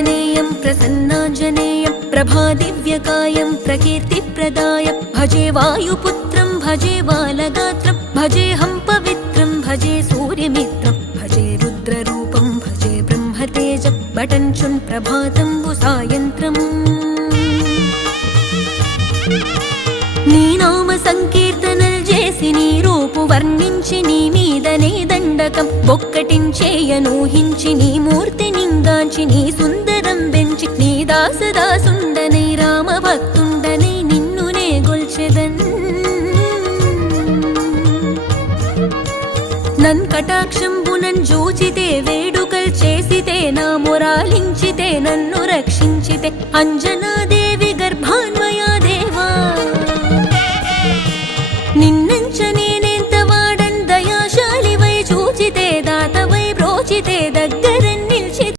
आञ्जनेयं प्रसन्नाञ्जनेयं प्रभादिव्यकायं प्रकीर्तिप्रदायं भजे वायुपुत्रं भजे बालगात्रं भजेऽहं पवित्रं भजे सूर्यमित्रं भजे रुद्ररूपं भजे ब्रह्मतेजं बटञ्चुन् प्रभातं सायन्त्रम् నీ నామ సంకీర్తనలు చేసి నీ రూపు వర్ణించి నీ మీదనే దండకం ఒక్కటించేయనూహించి నీ మూర్తి నింగాంచి నీ సుందరం పెంచి నీ దాసదాసుండనై రామ భక్తుండనై నిన్నునే గొల్చెదన్ నన్ కటాక్షంబునన్ జూచితే వేడుకల్ చేసితే నా మొరాలించితే నన్ను రక్షించితే అంజనాదేవి